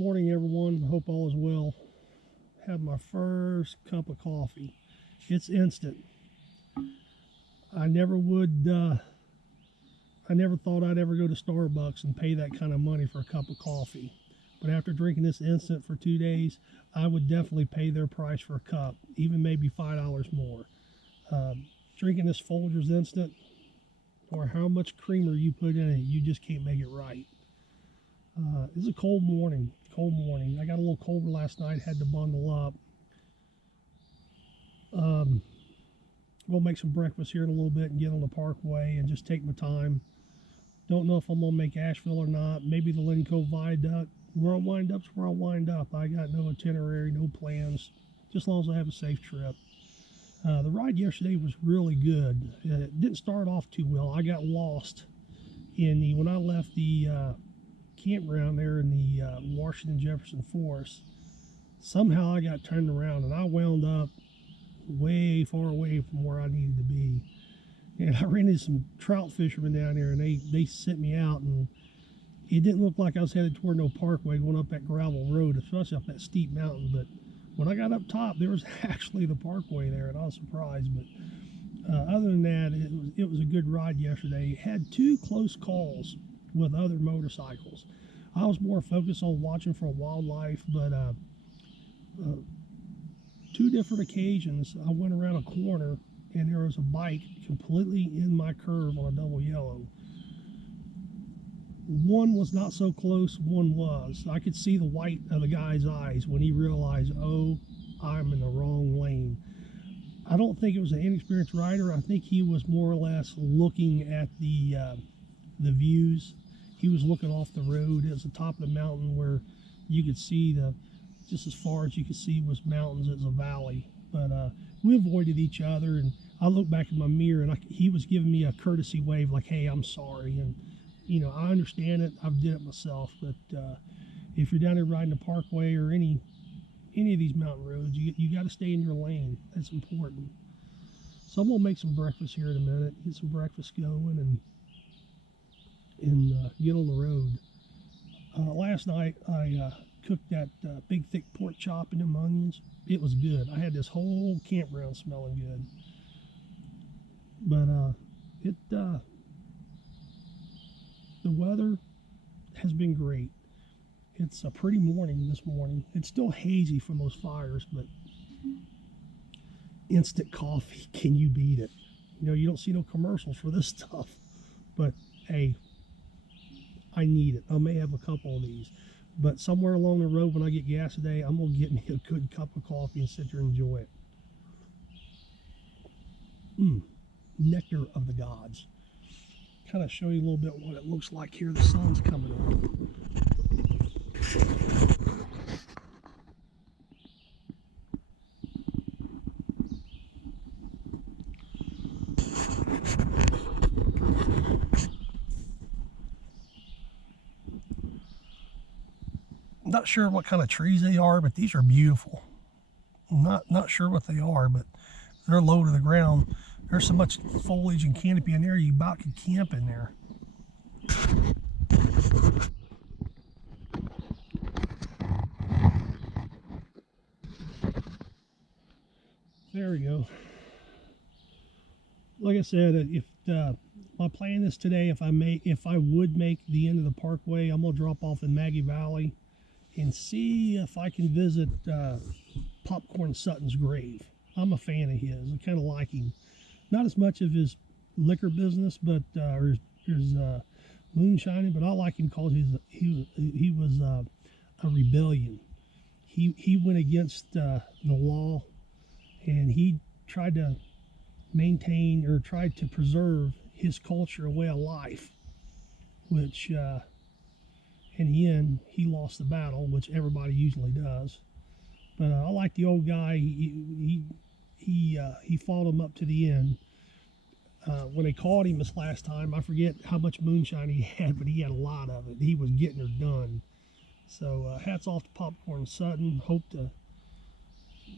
Morning, everyone. Hope all is well. Had my first cup of coffee. It's instant. I never would. I never thought I'd ever go to Starbucks and pay that kind of money for a cup of coffee. But after drinking this instant for 2 days, I would definitely pay their price for a cup, even maybe $5 more. Drinking this Folgers instant, or how much creamer you put in it, you just can't make it right. It's a cold morning. I got a little colder last night, had to bundle up. We'll make some breakfast here in a little bit and get on the Parkway and just take my time. Don't know if I'm going to make Asheville or not. Maybe the Lynn Cove Viaduct. Where I'll wind up's where I'll wind up. I got no itinerary, no plans, just as long as I have a safe trip. The ride yesterday was really good. It didn't start off too well. I got lost when I left the campground there in the Washington Jefferson Forest. Somehow I got turned around and I wound up way far away from where I needed to be. And I ran into some trout fishermen down there, and they sent me out, and it didn't look like I was headed toward no parkway going up that gravel road, especially up that steep mountain. But when I got up top, there was actually the parkway there, and I was surprised. But other than that, it was a good ride yesterday. Had 2 close calls with other motorcycles. I was more focused on watching for wildlife, but 2 different occasions I went around a corner and there was a bike completely in my curve on a double yellow. One was not so close, one was. I could see the white of the guy's eyes when he realized, oh, I'm in the wrong lane. I don't think it was an inexperienced rider. I think he was more or less looking at the views. He was looking off the road. It was the top of the mountain where you could see just as far as you could see was mountains. It was a valley. But we avoided each other, and I looked back in my mirror, and he was giving me a courtesy wave like, hey, I'm sorry. And, you know, I understand it. I've did it myself. But if you're down there riding the Parkway or any of these mountain roads, you got to stay in your lane. That's important. So I'm going to make some breakfast here in a minute, get some breakfast going, and get on the road. Last night I cooked that big thick pork chop and them onions. It was good. I had this whole campground smelling good. But the weather has been great. It's a pretty morning this morning. It's still hazy from those fires, but instant coffee, can you beat it? You know, you don't see no commercials for this stuff, but hey, I need it. I may have a couple of these, but somewhere along the road when I get gas today, I'm gonna get me a good cup of coffee and sit there and enjoy it. Nectar of the gods. Kind of show you a little bit what it looks like here. The sun's coming up. Not sure what kind of trees they are, but these are beautiful. Not sure what they are, but they're low to the ground. There's so much foliage and canopy in there, you about could camp in there. There we go. Like I said, if my plan is today, if I would make the end of the Parkway, I'm gonna drop off in Maggie Valley and see if I can visit Popcorn Sutton's grave. I'm a fan of his. I kind of like him. Not as much of his liquor business, but or his moonshining, but I like him because he was a rebellion. He went against the law, and he tried to maintain or tried to preserve his culture, a way of life, which in the end he lost the battle, which everybody usually does. But I like the old guy. He fought him up to the end. When they caught him this last time, I forget how much moonshine he had, but he had a lot of it. He was getting her done. So hats off to Popcorn Sutton. Hope to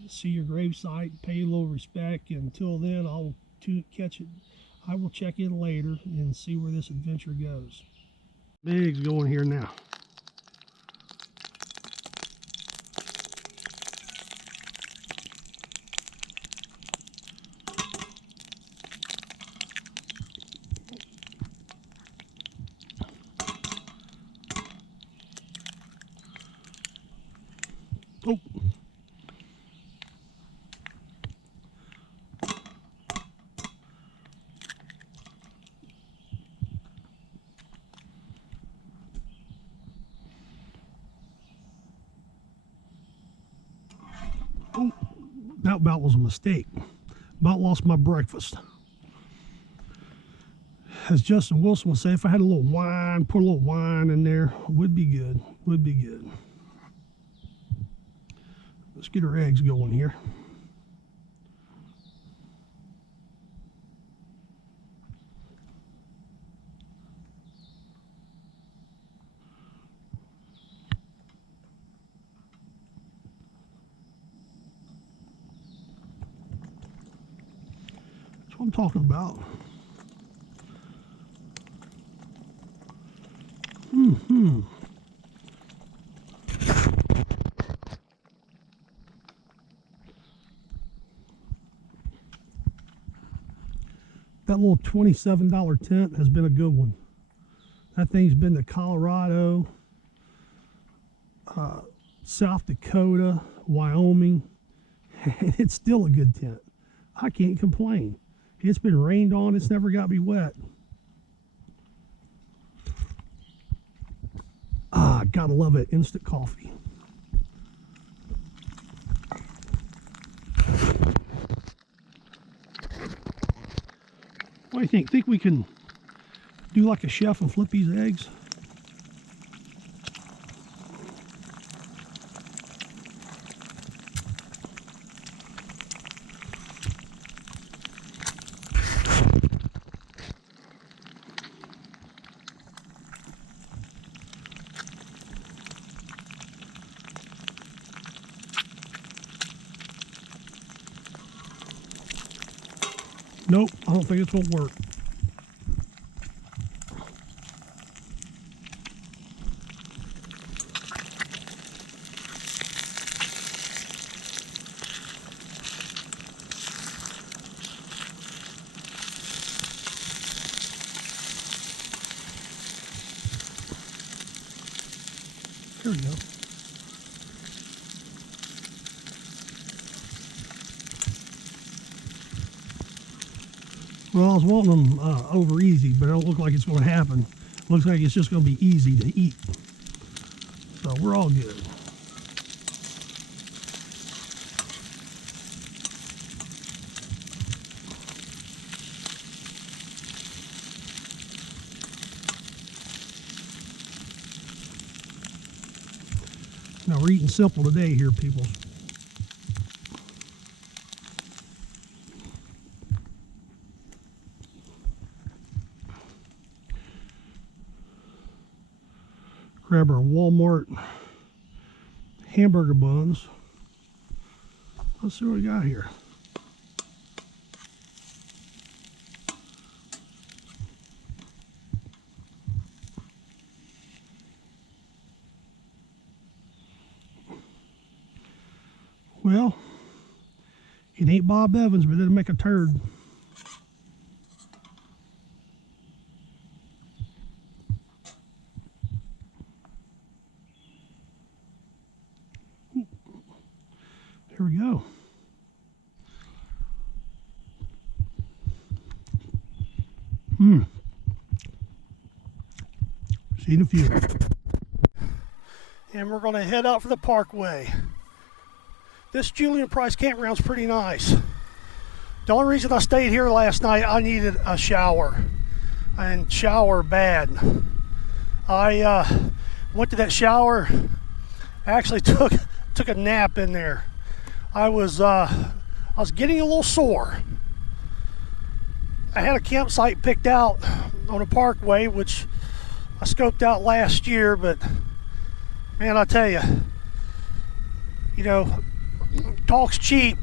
see your gravesite, pay a little respect. Until then, I will check in later and see where this adventure goes. Big's going here now. Oh, that about was a mistake. About lost my breakfast. As Justin Wilson would say, if I had a little wine, put a little wine in there, would be good. Would be good. Let's get our eggs going here. That's what I'm talking about. That little $27 tent has been a good one. That thing's been to Colorado, South Dakota, Wyoming, and it's still a good tent. I can't complain. It's been rained on, it's never got me wet. Ah, gotta love it, instant coffee. What do you think? Think we can do like a chef and flip these eggs? Nope, I don't think it's gonna work. There we go. Well, I was wanting them over easy, but it don't look like it's going to happen. Looks like it's just going to be easy to eat. So we're all good. Now we're eating simple today here, people. Grab our Walmart hamburger buns. Let's see what we got here. Well, it ain't Bob Evans, but it'll make a turd. Here we go. Seen a few. And we're going to head out for the Parkway. This Julian Price campground's pretty nice. The only reason I stayed here last night, I needed a shower. And shower bad. I went to that shower, actually took a nap in there. I was getting a little sore. I had a campsite picked out on a Parkway, which I scoped out last year, but man, I tell you, talk's cheap,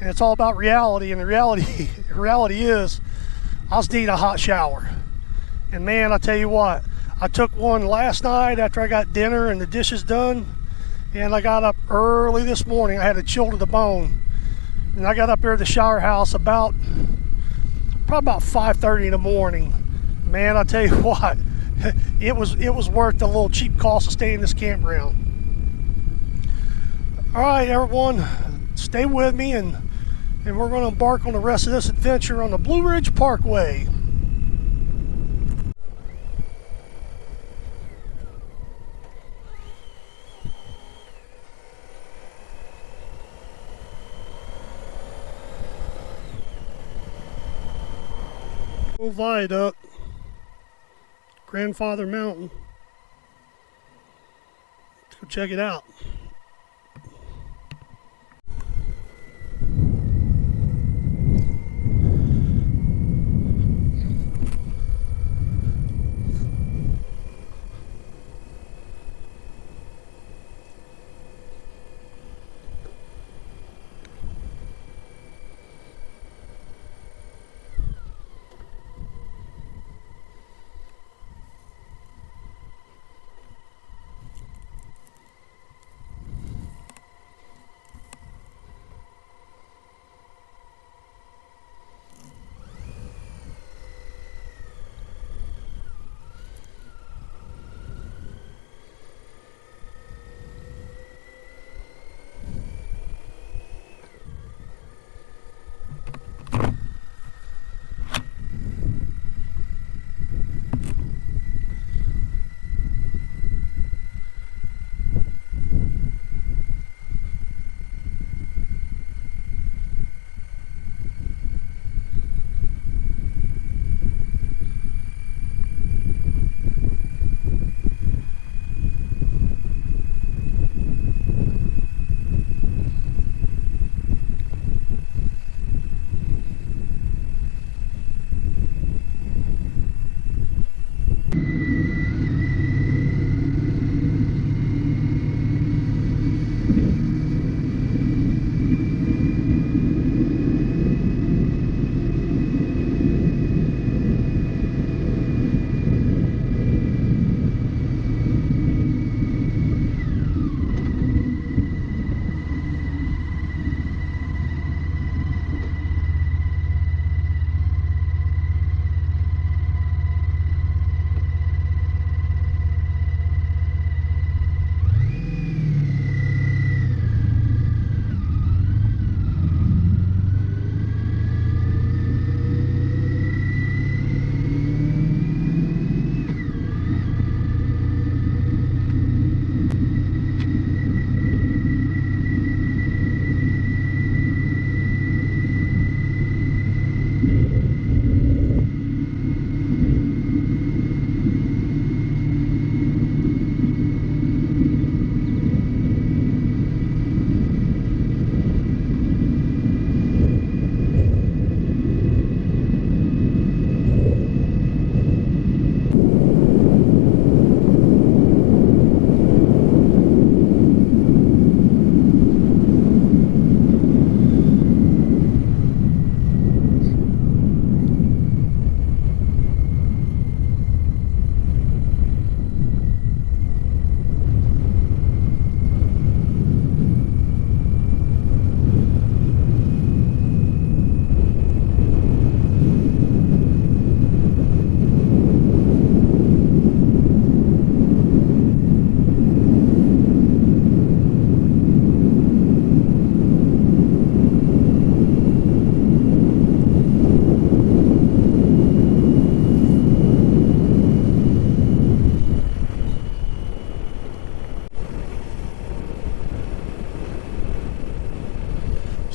and it's all about reality. And the reality is, I was needing a hot shower. And man, I tell you what, I took one last night after I got dinner and the dishes done, and I got up early this morning. I had a chill to the bone, and I got up there at the shower house probably about 5:30 in the morning. Man, I tell you what, it was worth the little cheap cost of staying in this campground. All right, everyone, stay with me, and we're going to embark on the rest of this adventure on the Ridge Parkway. Old viaduct, Grandfather Mountain. Let's go check it out.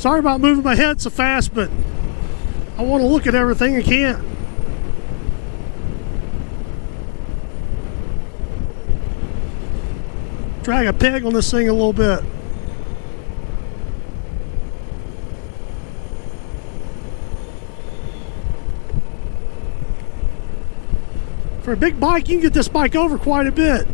Sorry about moving my head so fast, but I want to look at everything I can. Drag a peg on this thing a little bit. For a big bike, you can get this bike over quite a bit.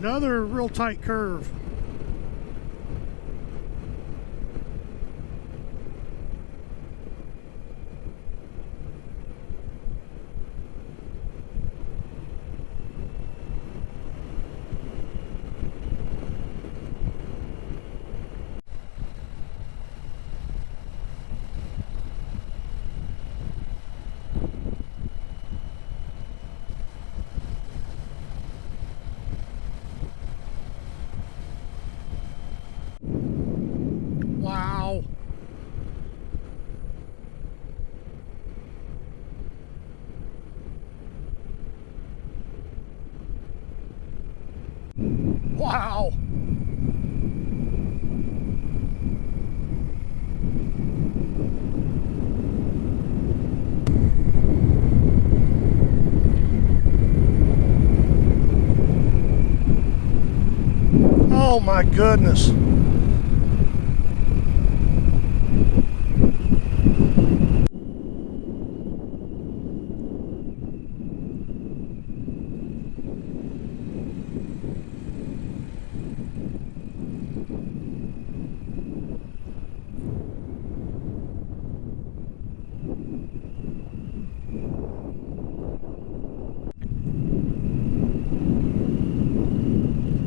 Another real tight curve. Wow. Wow. Oh my goodness.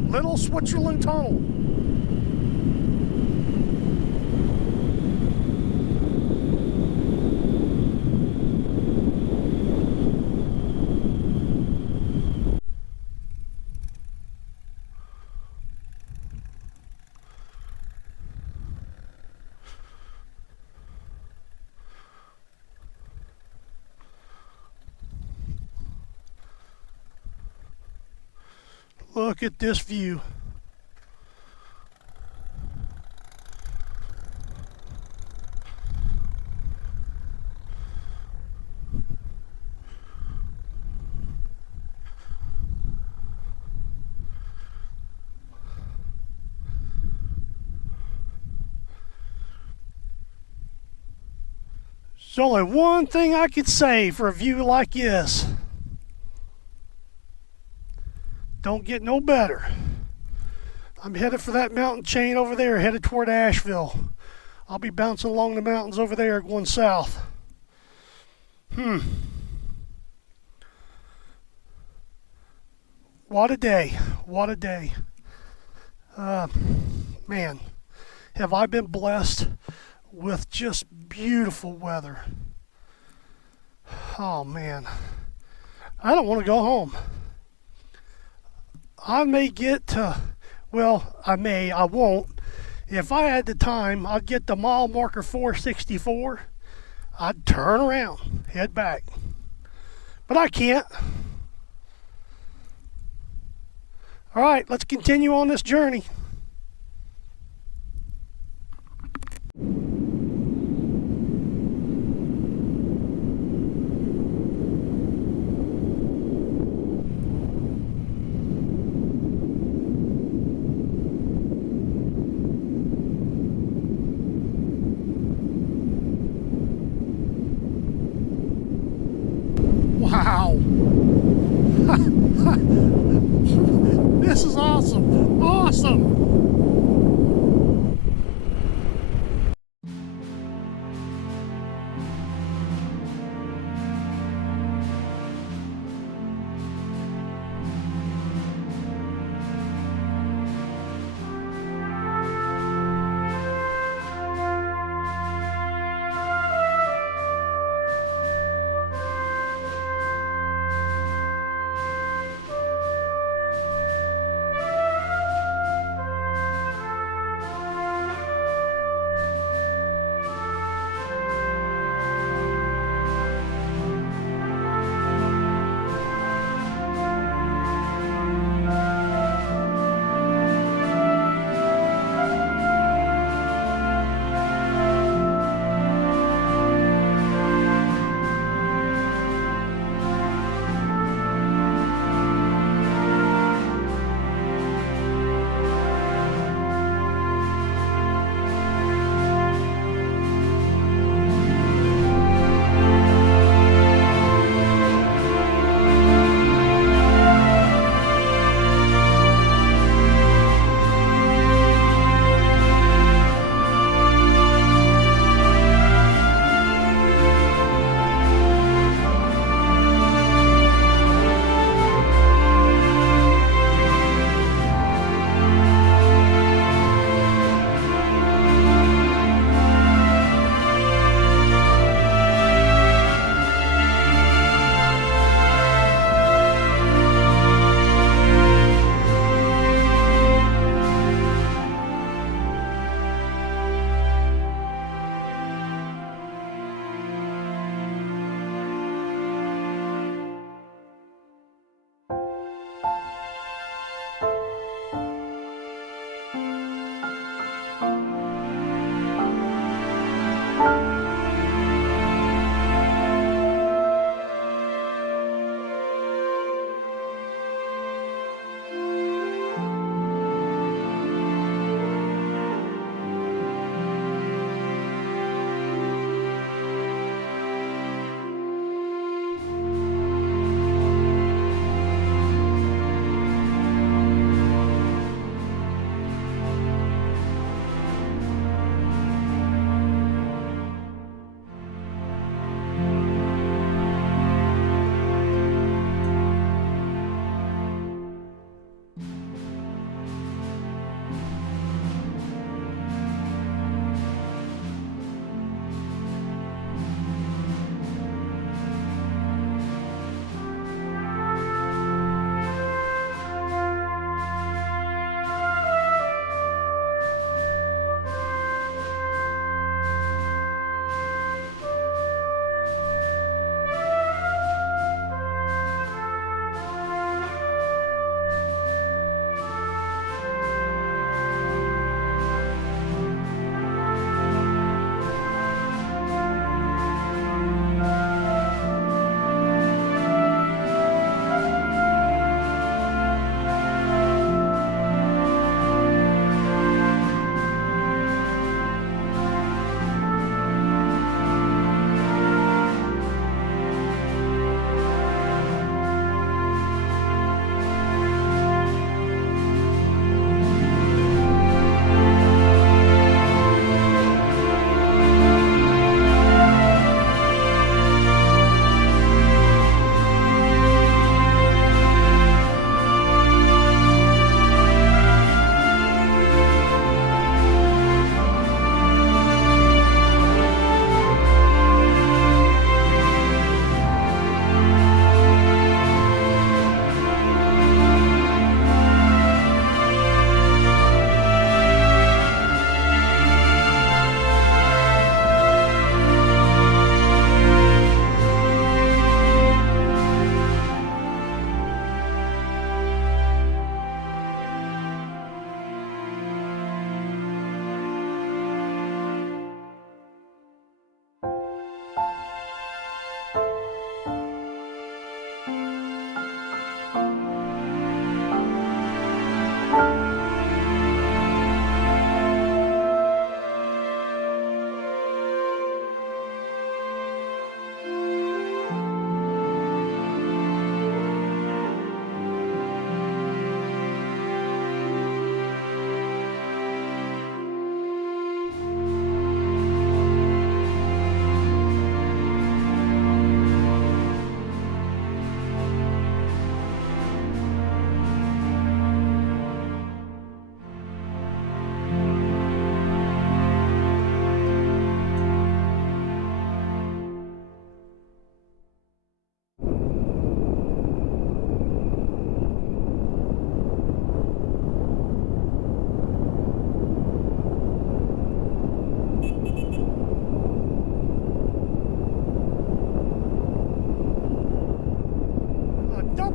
Little Switzerland Tunnel. Look at this view. There's only one thing I could say for a view like this. Don't get no better. I'm headed for that mountain chain over there, headed toward Asheville. I'll be bouncing along the mountains over there going south. What a day. What a day. Man, have I been blessed with just beautiful weather. Oh man, I don't want to go home. I may get to, well, I won't. If I had the time, I'd get the mile marker 464. I'd turn around, head back. But I can't. All right, let's continue on this journey. Wow. This is awesome. Awesome.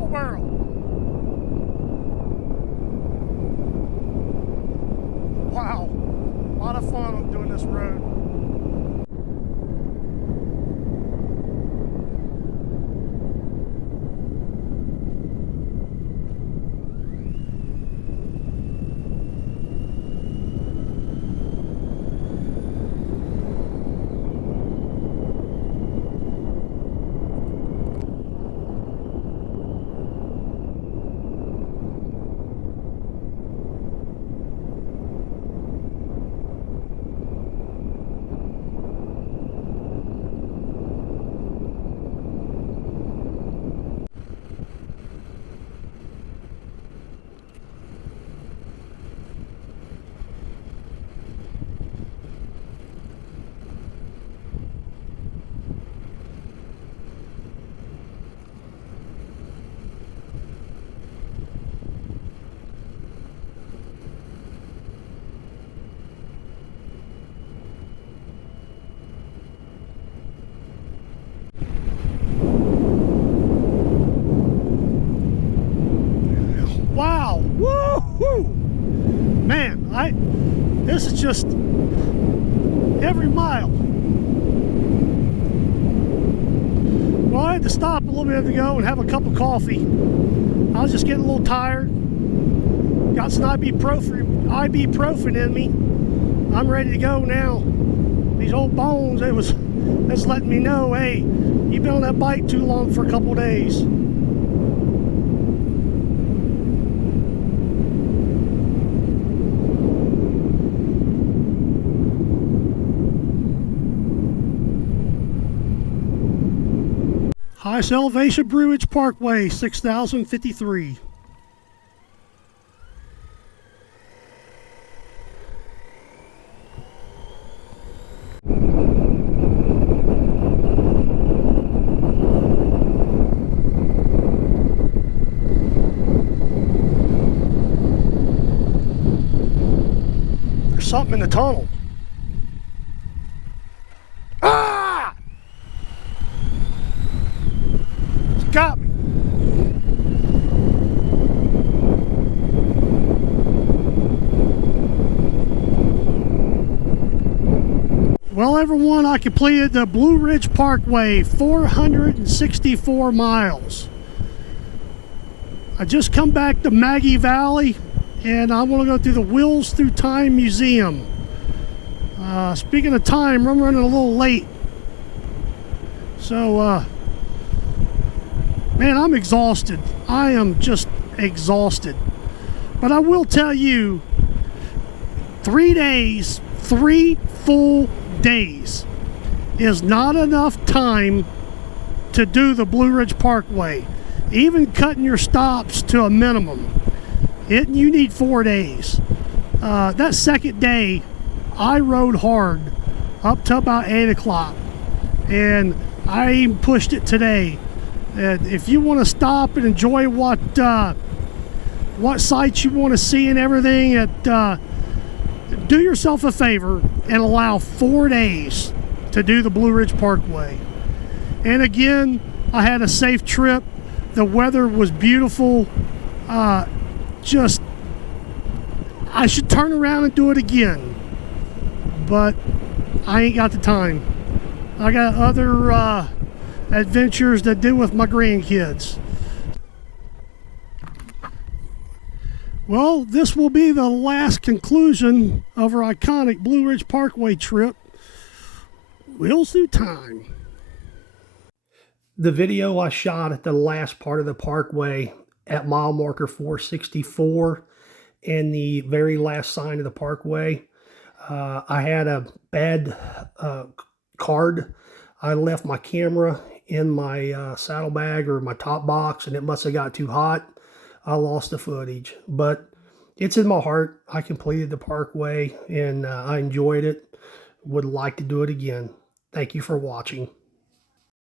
wheelbarrow. Wow, a lot of fun doing this road. Wow, woo-hoo! Man, this is just every mile. Well, I had to stop a little bit ago and have a cup of coffee. I was just getting a little tired. Got some ibuprofen in me. I'm ready to go now. These old bones, that's letting me know, hey, you've been on that bike too long for a couple days. Highest elevation, Ridge Parkway, 6,053. There's something in the tunnel. Ah! Got me. Well, everyone, I completed the Blue Ridge Parkway, 464 miles. I just come back to Maggie Valley, and I want to go through the Wheels Through Time Museum. Speaking of time, I'm running a little late. So, man, I'm exhausted. I am just exhausted. But I will tell you, 3 days, 3 full days is not enough time to do the Blue Ridge Parkway. Even cutting your stops to a minimum, you need 4 days. That second day, I rode hard up to about 8 o'clock, and I even pushed it today. And if you want to stop and enjoy what sights you want to see and everything, do yourself a favor and allow 4 days to do the Blue Ridge Parkway. And again, I had a safe trip. The weather was beautiful. I should turn around and do it again, but I ain't got the time. I got other adventures to do with my grandkids. Well, this will be the last conclusion of our iconic Blue Ridge Parkway trip. Wheels Through Time. The video I shot at the last part of the parkway at mile marker 464 and the very last sign of the parkway, I had a bad card. I left my camera in my saddlebag or my top box, and it must have got too hot. I lost the footage, but it's in my heart. I completed the parkway, and I enjoyed it. Would like to do it again. Thank you for watching.